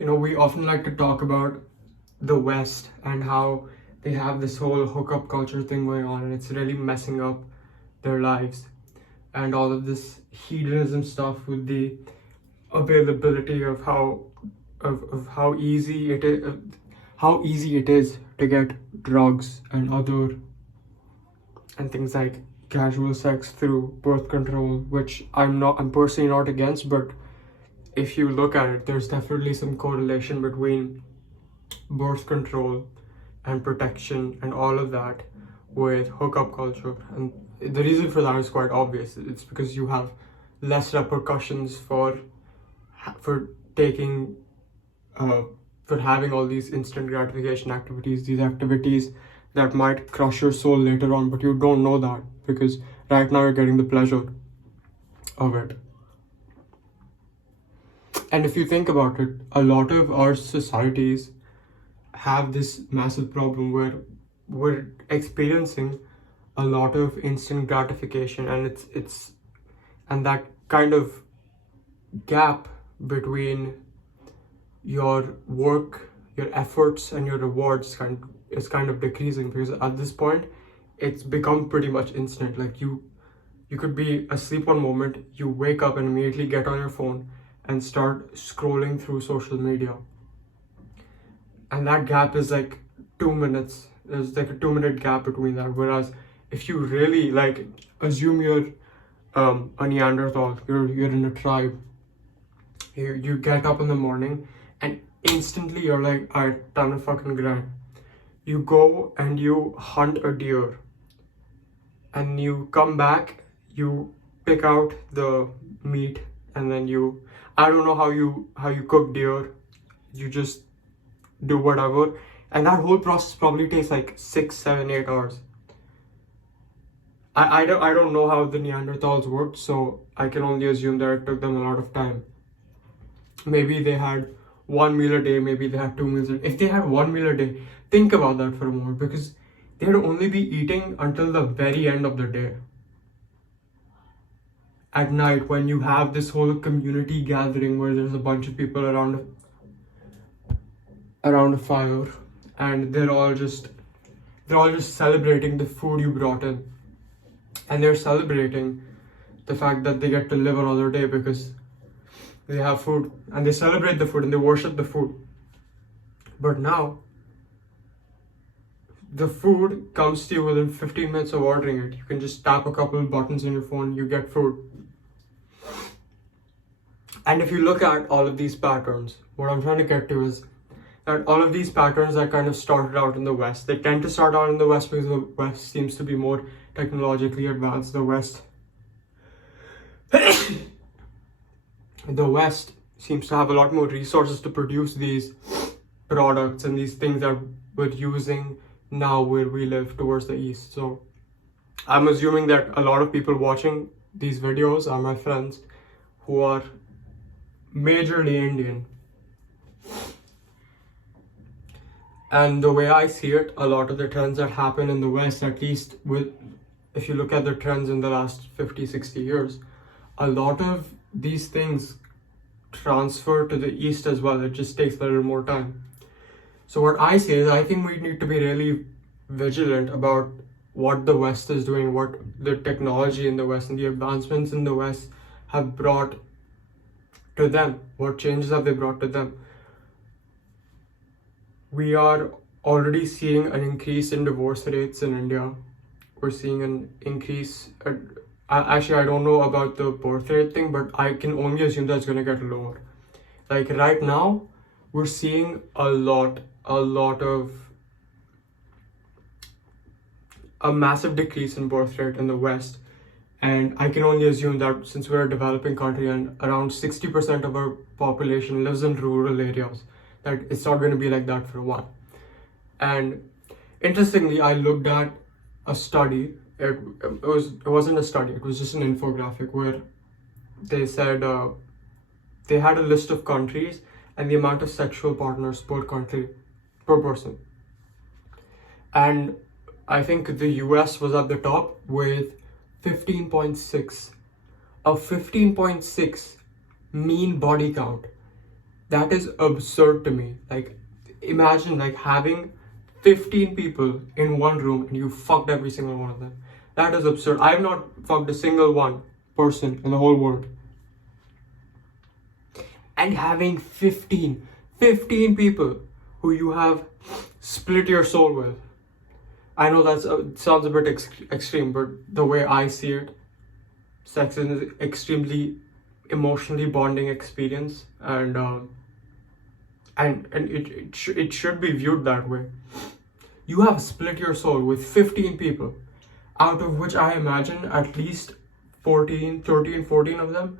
We often like to talk about the West and how they have this whole hookup culture thing going on, and it's really messing up their lives. And all of this hedonism stuff with the availability of how easy it is to get drugs and things like casual sex through birth control, which I'm personally not against, but if you look at it, there's definitely some correlation between birth control and protection and all of that with hookup culture. And the reason for that is quite obvious. It's because you have less repercussions for taking for having all these instant gratification activities, these activities that might crush your soul later on, but you don't know that because right now you're getting the pleasure of it. And if you think about it, a lot of our societies have this massive problem where we're experiencing a lot of instant gratification, and and that kind of gap between your work, your efforts, and your rewards is kind of decreasing, because at this point it's become pretty much instant. Like you could be asleep one moment, you wake up and immediately get on your phone and start scrolling through social media, and that gap is like 2 minutes. There's like a 2 minute gap between that. Whereas if you really like assume you're a Neanderthal, you're in a tribe, you get up in the morning and instantly you're like, alright, time to fucking grind. You go and you hunt a deer, and you come back, you pick out the meat, and then I don't know how you cook deer. You just do whatever, and that whole process probably takes like 6, 7, 8 hours. I don't know how the Neanderthals worked, so I can only assume that it took them a lot of time. Maybe they had 1 meal a day, maybe they had 2 meals a day. If they had 1 meal a day, think about that for a moment, because they'd only be eating until the very end of the day. At night, when you have this whole community gathering where there's a bunch of people around a fire, and they're all just celebrating the food you brought in, and they're celebrating the fact that they get to live another day because they have food, and they celebrate the food and they worship the food. But now the food comes to you within 15 minutes of ordering it. You can just tap a couple of buttons on your phone, you get food. And if you look at all of these patterns, what I'm trying to get to is that all of these patterns that kind of started out in the West, they tend to start out in the West because the West seems to be more technologically advanced. The West seems to have a lot more resources to produce these products and these things that we're using now where we live towards the East. So I'm assuming that a lot of people watching these videos are my friends who are majorly Indian. And the way I see it, a lot of the trends that happen in the West, at least if you look at the trends in the last 50, 60 years, a lot of these things transfer to the East as well. It just takes a little more time. So what I say is, I think we need to be really vigilant about what the West is doing, what the technology in the West and the advancements in the West have brought to them. What changes have they brought to them? We are already seeing an increase in divorce rates in India. We're seeing an increase. Actually, I don't know about the birth rate thing, but I can only assume that's going to get lower. Like right now, we're seeing a massive decrease in birth rate in the West. And I can only assume that since we're a developing country and around 60% of our population lives in rural areas, that it's not going to be like that for a while. And interestingly, I looked at a study. It wasn't a study, it was just an infographic where they said they had a list of countries and the amount of sexual partners per country, per person. And I think the US was at the top with 15.6. A 15.6 mean body count That is absurd to me. Like, imagine like having 15 people in one room and you fucked every single one of them. That is absurd. I have not fucked a single one person in the whole world. And having 15 people who you have split your soul with. I know that sounds a bit extreme, but the way I see it, sex is an extremely emotionally bonding experience, and it should be viewed that way. You have split your soul with 15 people, out of which I imagine at least 14 of them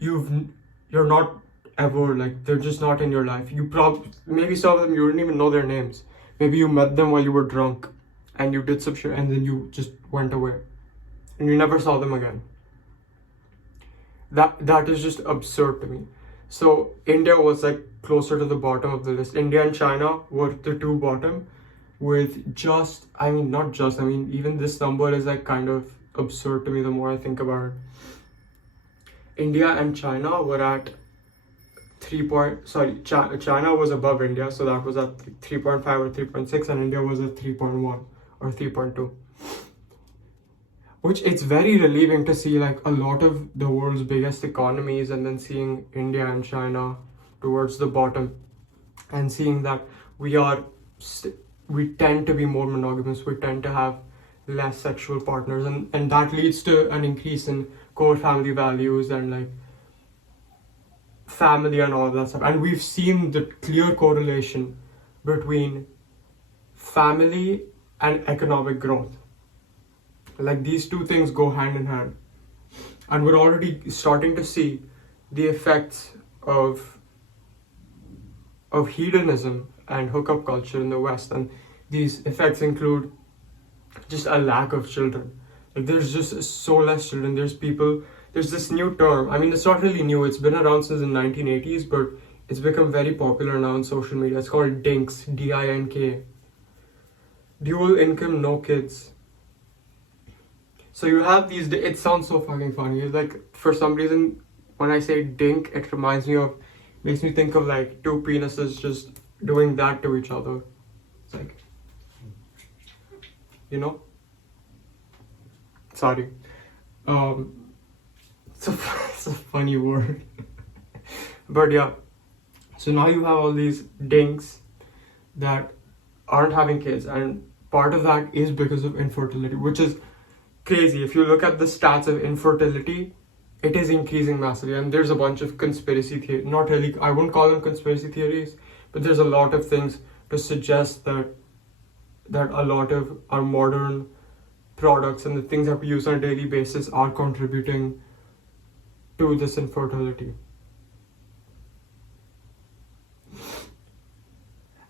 you're not ever, like, they're just not in your life. Maybe some of them you didn't even know their names. Maybe you met them while you were drunk and you did some shit and then you just went away and you never saw them again. That is just absurd to me. So India was like closer to the bottom of the list. India and China were the two bottom, with just, I mean, not just, I mean, even this number is like kind of absurd to me the more I think about it. India and China were at China was above India, so that was at 3.5 or 3.6, and India was at 3.1 or 3.2. Which, it's very relieving to see like a lot of the world's biggest economies and then seeing India and China towards the bottom, and seeing that we tend to be more monogamous, we tend to have less sexual partners, and that leads to an increase in core family values and like family and all that stuff. And we've seen the clear correlation between family and economic growth. Like, these two things go hand in hand, and we're already starting to see the effects of hedonism and hookup culture in the West. And these effects include just a lack of children. Like, there's just so less children. There's this new term. I mean, it's not really new. It's been around since the 1980s, but it's become very popular now on social media. It's called DINK, D-I-N-K. Dual income, no kids. So you have these, it sounds so fucking funny. It's like, for some reason, when I say DINK, it makes me think of like two penises just doing that to each other. It's like, you know? Sorry. It's a funny word. But yeah. So now you have all these dinks that aren't having kids, and part of that is because of infertility, which is crazy. If you look at the stats of infertility, it is increasing massively, and there's a bunch of conspiracy theories. Not really, I wouldn't call them conspiracy theories, but there's a lot of things to suggest that a lot of our modern products and the things that we use on a daily basis are contributing to this infertility.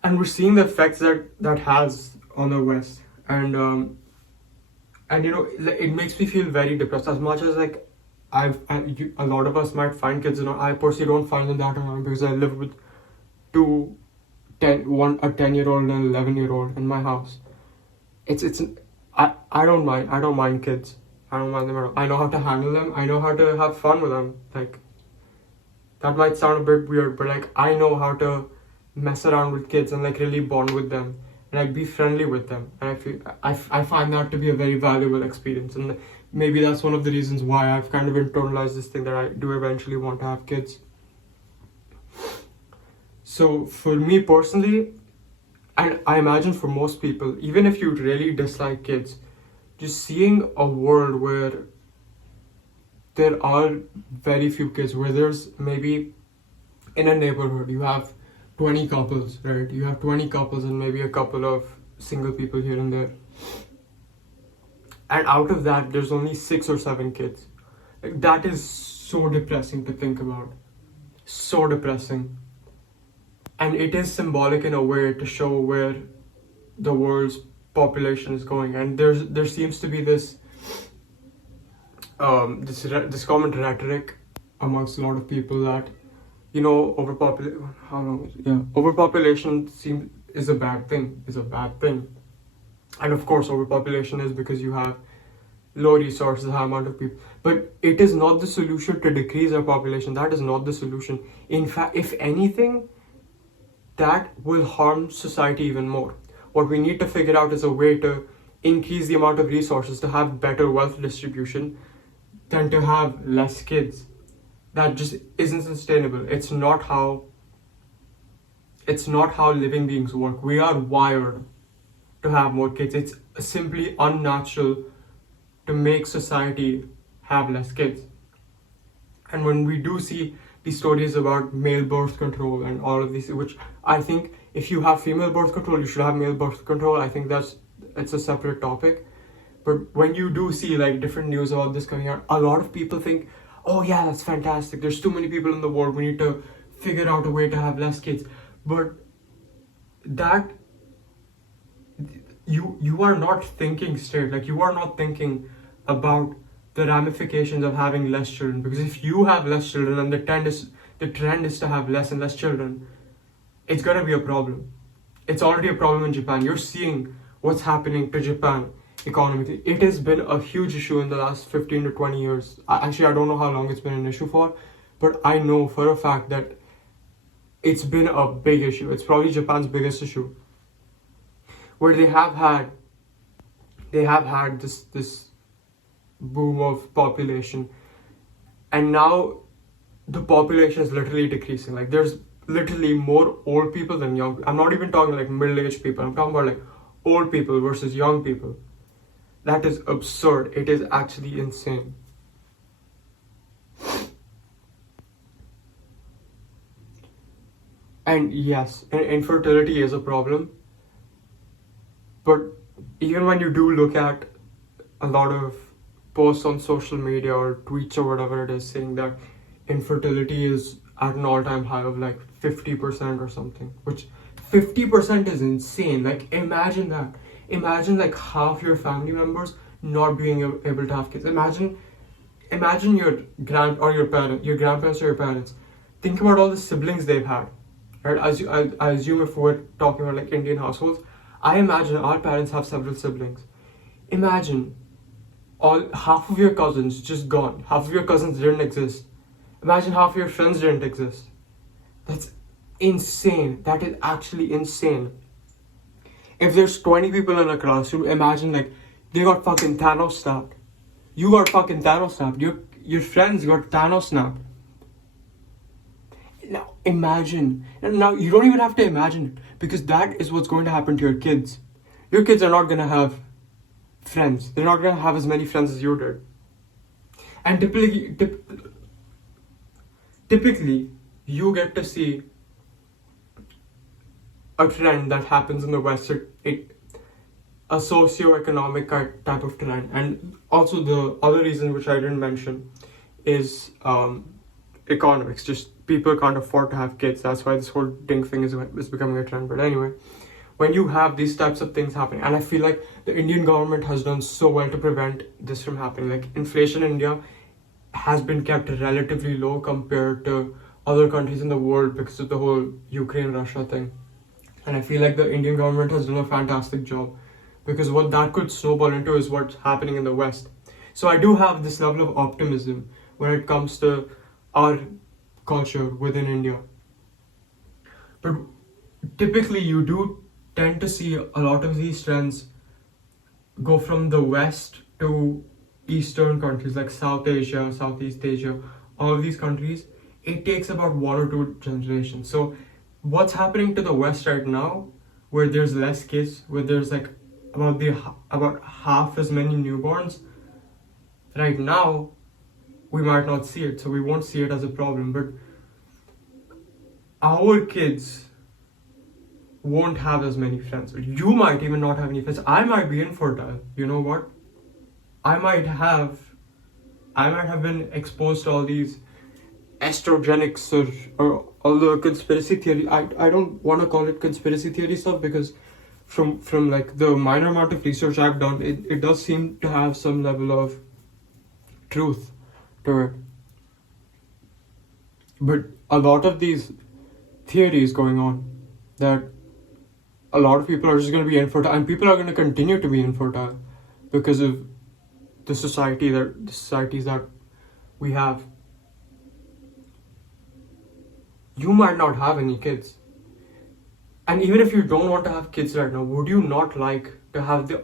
And we're seeing the effects that has on the West, and you know, it makes me feel very depressed. As much as like a lot of us might find kids, you know, I personally don't find them that annoying because I live with a 10-year-old and an 11-year-old in my house. I don't mind kids. I don't mind them at all. I know how to handle them. I know how to have fun with them. Like, that might sound a bit weird, but like, I know how to mess around with kids and like really bond with them and like be friendly with them. And I find that to be a very valuable experience, and maybe that's one of the reasons why I've kind of internalized this thing that I do eventually want to have kids. So for me personally, and I imagine for most people, even if you really dislike kids, just seeing a world where there are very few kids, where there's maybe in a neighborhood you have 20 couples, right? You have 20 couples and maybe a couple of single people here and there. And out of that, there's only 6 or 7 kids. Like, that is so depressing to think about. So depressing. And it is symbolic in a way to show where the world's population is going. And there seems to be this common rhetoric amongst a lot of people that, you know, overpopulation is a bad thing. And of course, overpopulation is because you have low resources, high amount of people. But it is not the solution to decrease our population. That is not the solution. In fact, if anything, that will harm society even more. What we need to figure out is a way to increase the amount of resources to have better wealth distribution than to have less kids. That just isn't sustainable. It's not how living beings work. We are wired to have more kids. It's simply unnatural to make society have less kids. And when we do see these stories about male birth control and all of these, which I think if you have female birth control, you should have male birth control. I think it's a separate topic. But when you do see like different news about this coming out, a lot of people think, oh yeah, that's fantastic. There's too many people in the world. We need to figure out a way to have less kids. But that you are not thinking straight. Like, you are not thinking about the ramifications of having less children. Because if you have less children and the trend is to have less and less children, it's gonna be a problem. It's already a problem in Japan. You're seeing what's happening to Japan economically. It has been a huge issue in the last 15 to 20 years. I don't know how long it's been an issue for, but I know for a fact that it's been a big issue. It's probably Japan's biggest issue, where they have had this boom of population, and now the population is literally decreasing. Like, there's literally more old people than young. I'm not even talking like middle-aged people. I'm talking about like old people versus young people. That is absurd. It is actually insane. And yes, infertility is a problem. But even when you do look at a lot of posts on social media or tweets or whatever it is saying that infertility is at an all-time high of like 50% or something, which 50% is insane. Like, imagine that. Imagine like half your family members not being able to have kids. Imagine your grandparents or your parents. Think about all the siblings they've had, right? I assume if we're talking about like Indian households, I imagine our parents have several siblings. Imagine half of your cousins just gone. Half of your cousins didn't exist. Imagine half of your friends didn't exist. That's insane. That is actually insane. If there's 20 people in a classroom, imagine like they got fucking Thanos snapped. You got fucking Thanos snapped. Your friends got Thanos snapped. Now imagine. Now you don't even have to imagine it, because that is what's going to happen to your kids. Your kids are not going to have friends. They're not going to have as many friends as you did. And typically you get to see a trend that happens in the West, a socio-economic type of trend. And also the other reason which I didn't mention is economics. Just people can't afford to have kids. That's why this whole ding thing is becoming a trend. But anyway, when you have these types of things happening, and I feel like the Indian government has done so well to prevent this from happening. Like, inflation in India has been kept relatively low compared to other countries in the world because of the whole Ukraine-Russia thing. And I feel like the Indian government has done a fantastic job, because what that could snowball into is what's happening in the West. So I do have this level of optimism when it comes to our culture within India. But typically you do tend to see a lot of these trends go from the West to Eastern countries like South Asia, Southeast Asia, all of these countries. It takes about 1 or 2 generations. So what's happening to the West right now, where there's less kids, where there's like about half as many newborns, right now we might not see it, so we won't see it as a problem. But our kids won't have as many friends. You might even not have any friends. I might be infertile. You know what? I might have been exposed to all these estrogenics or all the conspiracy theory. I don't want to call it conspiracy theory stuff, because from like the minor amount of research I've done, it does seem to have some level of truth to it. But a lot of these theories going on, that a lot of people are just going to be infertile, and people are going to continue to be infertile because of the societies that we have. You might not have any kids. And even if you don't want to have kids right now, would you not like to have the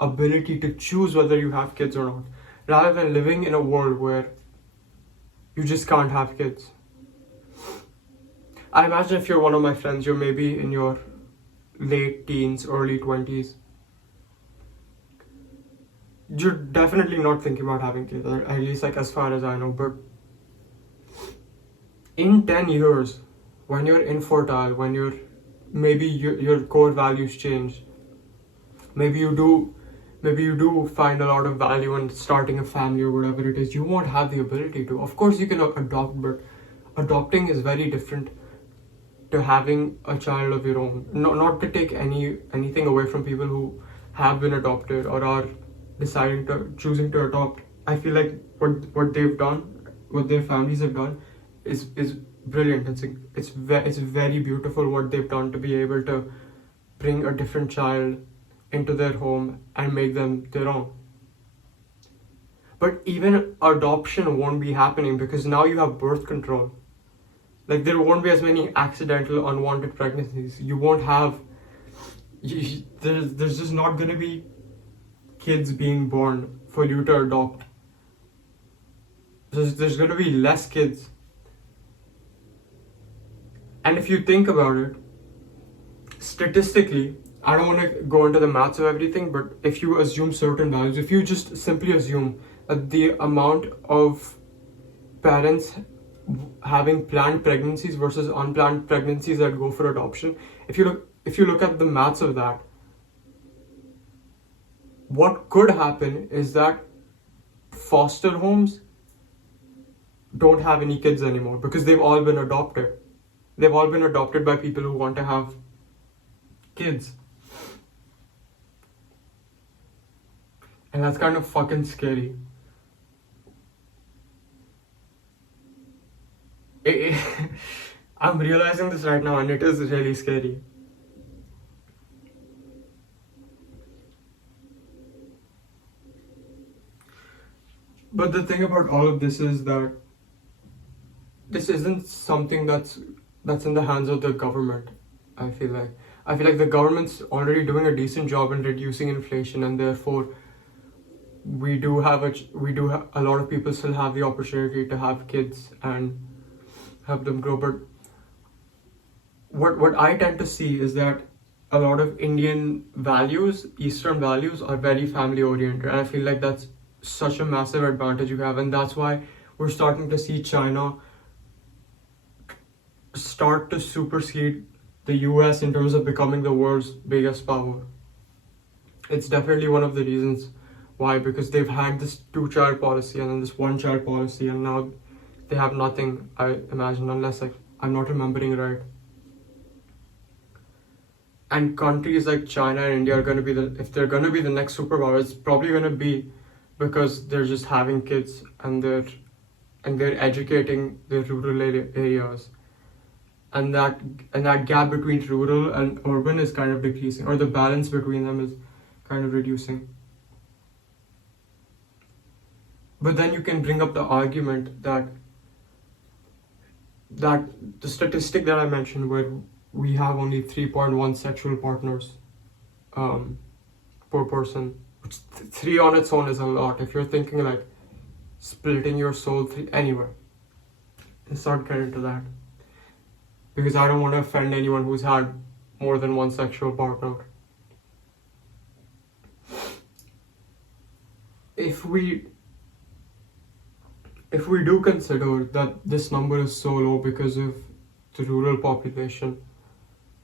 ability to choose whether you have kids or not? Rather than living in a world where you just can't have kids. I imagine if you're one of my friends, you're maybe in your late teens, early 20s. You're definitely not thinking about having kids, or at least like as far as I know. But in 10 years, when you're infertile, when you're maybe your core values change, maybe you do find a lot of value in starting a family or whatever it is, you won't have the ability to. Of course you can adopt, but adopting is very different to having a child of your own. Not to take anything away from people who have been adopted or are choosing to adopt. I feel like what they've done, what their families have done, is brilliant. It's very beautiful what they've done to be able to bring a different child into their home and make them their own. But even adoption won't be happening because now you have birth control. Like there won't be as many accidental unwanted pregnancies. You won't have there's just not going to be kids being born for you to adopt. There's going to be less kids. And if you think about it, statistically, I don't want to go into the maths of everything, but if you assume certain values, if you just simply assume that the amount of parents having planned pregnancies versus unplanned pregnancies that go for adoption, if you look at the maths of that, what could happen is that foster homes don't have any kids anymore because they've all been adopted. They've all been adopted by people who want to have kids. And that's kind of fucking scary. I'm realizing this right now and it is really scary. But the thing about all of this is that this isn't something that's in the hands of the government. I feel like the government's already doing a decent job in reducing inflation, and therefore we do have a lot of people still have the opportunity to have kids and help them grow. But what I tend to see is that a lot of Indian values, Eastern values, are very family oriented, and I feel like that's such a massive advantage you have, and that's why we're starting to see China start to supersede the US in terms of becoming the world's biggest power. It's definitely one of the reasons why, because they've had this 2-child policy and then this 1-child policy, and now they have nothing, I imagine, unless I'm not remembering right. And countries like China and India are going to be if they're going to be the next superpower, it's probably going to be because they're just having kids and they're educating the rural areas. And that gap between rural and urban is kind of decreasing, or the balance between them is kind of reducing. But then you can bring up the argument that the statistic that I mentioned, where we have only 3.1 sexual partners per person, which 3 on its own is a lot. If you're thinking like splitting your soul anyway, let's not get into that, because I don't want to offend anyone who's had more than one sexual partner. If we do consider that this number is so low because of the rural population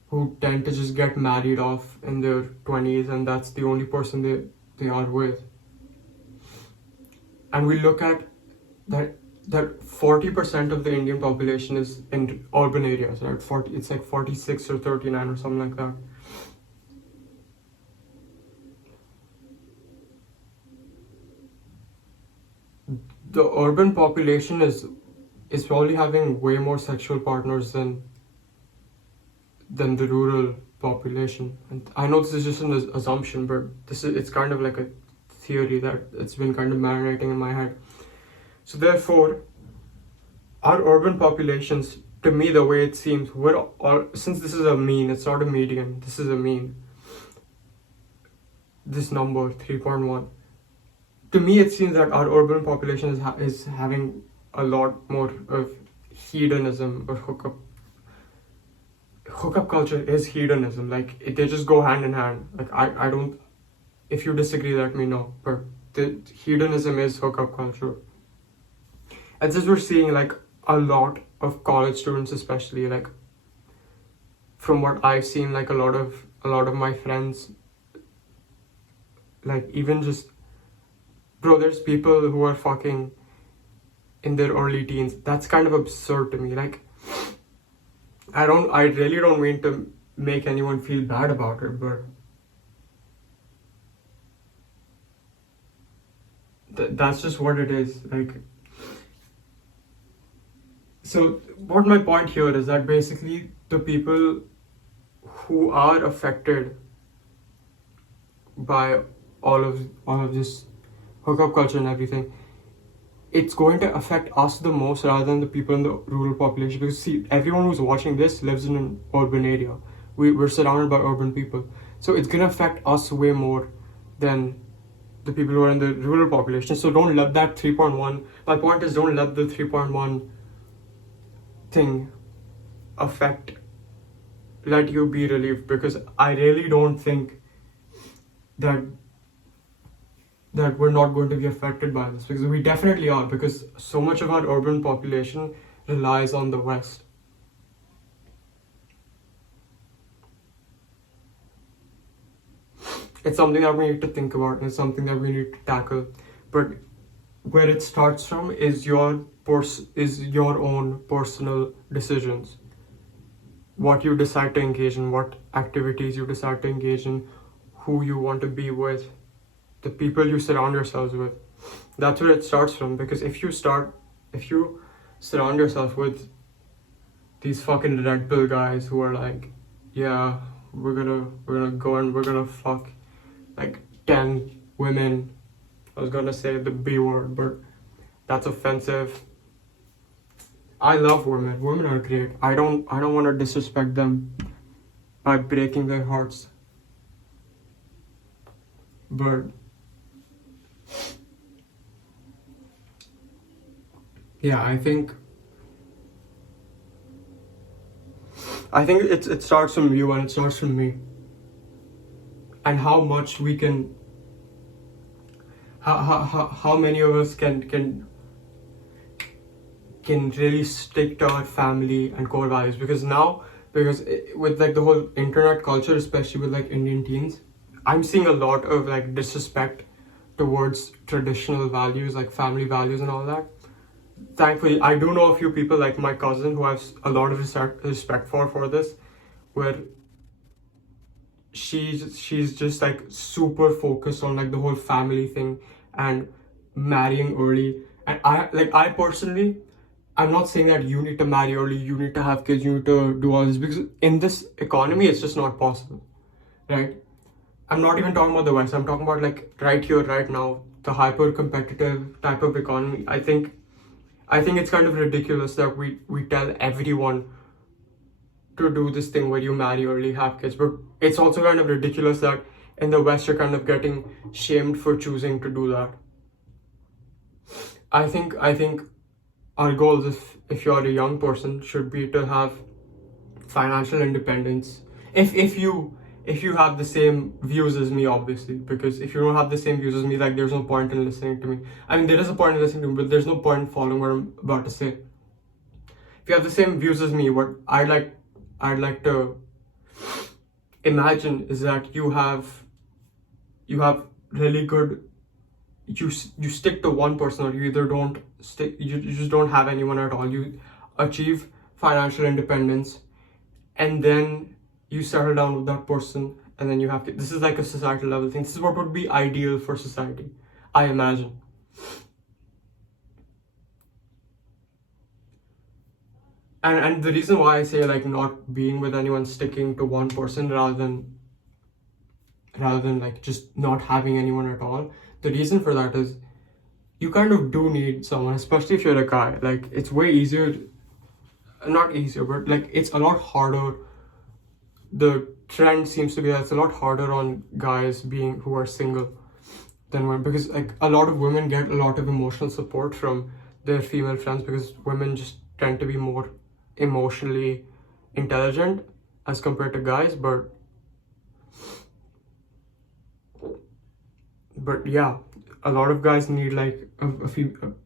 who tend to just get married off in their 20s and that's the only person they are with, and we look at that 40% of the Indian population is in urban areas, right? It's like 46 or 39 or something like that. The urban population is probably having way more sexual partners than the rural population. And I know this is just an assumption, but it's kind of like a theory that it's been kind of marinating in my head. So therefore, our urban populations, to me, the way it seems, we're all, since this is a mean, it's not a median, this is a mean. This number 3.1. To me, it seems that our urban population is having a lot more of hedonism or hookup. Hookup culture is hedonism. Like they just go hand in hand. Like I don't. If you disagree, let me know. But the hedonism is hookup culture. And since we're seeing like a lot of college students, especially like from what I've seen, like a lot of my friends, like even just bro, there's people who are fucking in their early teens. That's kind of absurd to me. Like I really don't mean to make anyone feel bad about it, but that's just what it is. Like, so what my point here is that basically the people who are affected by all of this hookup culture and everything, it's going to affect us the most rather than the people in the rural population. Because see, everyone who's watching this lives in an urban area. We're surrounded by urban people, so it's gonna affect us way more than the people who are in the rural population. So don't let that 3.1. My point is, don't let the 3.1 thing let you be relieved, because I really don't think that we're not going to be affected by this, because we definitely are, because so much of our urban population relies on the West. It's something that we need to think about, and it's something that we need to tackle. But where it starts from is your own personal decisions. What you decide to engage in, what activities you decide to engage in, who you want to be with, the people you surround yourselves with. That's where it starts from. Because if you surround yourself with these fucking red pill guys who are like, yeah, we're gonna go and we're gonna fuck like 10 women. I was gonna say the B word, but that's offensive. I love women. Women are great. I don't want to disrespect them by breaking their hearts. But yeah, I think it starts from you and it starts from me. And how much we can, how many of us can really stick to our family and core values. Because with like the whole internet culture, especially with like Indian teens, I'm seeing a lot of like disrespect towards traditional values, like family values and all that. Thankfully, I do know a few people like my cousin who I have a lot of respect for this, where she's just like super focused on like the whole family thing and marrying early. And I personally, I'm not saying that you need to marry early, you need to have kids, you need to do all this, because in this economy it's just not possible, right? I'm not even talking about the West, I'm talking about like right here, right now, the hyper competitive type of economy. I think it's kind of ridiculous that we tell everyone to do this thing where you marry early, have kids. But it's also kind of ridiculous that in the West you're kind of getting shamed for choosing to do that. I think our goals, if you're a young person, should be to have financial independence. If you have the same views as me, obviously, because if you don't have the same views as me, like there's no point in listening to me. I mean, there is a point in listening to me, but there's no point in following what I'm about to say. If you have the same views as me, what I'd like to imagine is that you have really good, you stick to one person, or you either don't stick, you just don't have anyone at all. You achieve financial independence, and then you settle down with that person, and then you have to, this is like a societal level thing. This is what would be ideal for society, I imagine. And the reason why I say like not being with anyone, sticking to one person rather than like just not having anyone at all, The reason for that is you kind of do need someone, especially if you're a guy. Like, it's way easier, not easier, but like it's a lot harder. The trend seems to be that it's a lot harder on guys being who are single than women, because like a lot of women get a lot of emotional support from their female friends, because women just tend to be more emotionally intelligent as compared to guys. But yeah, a lot of guys need like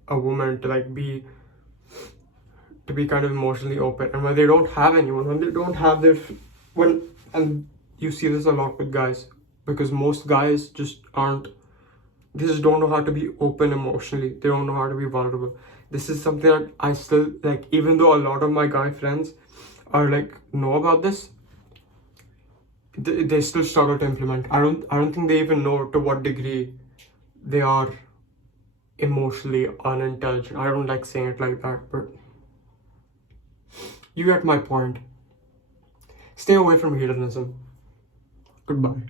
a woman to like be kind of emotionally open. And when they don't have anyone, when they don't have when and you see this a lot with guys, because most guys just aren't, they just don't know how to be open emotionally. They don't know how to be vulnerable. This is something that I still like, even though a lot of my guy friends are like know about this, they still struggle to implement. I don't think they even know to what degree they are emotionally unintelligent. I don't like saying it like that, but you get my point. Stay away from hedonism. Goodbye.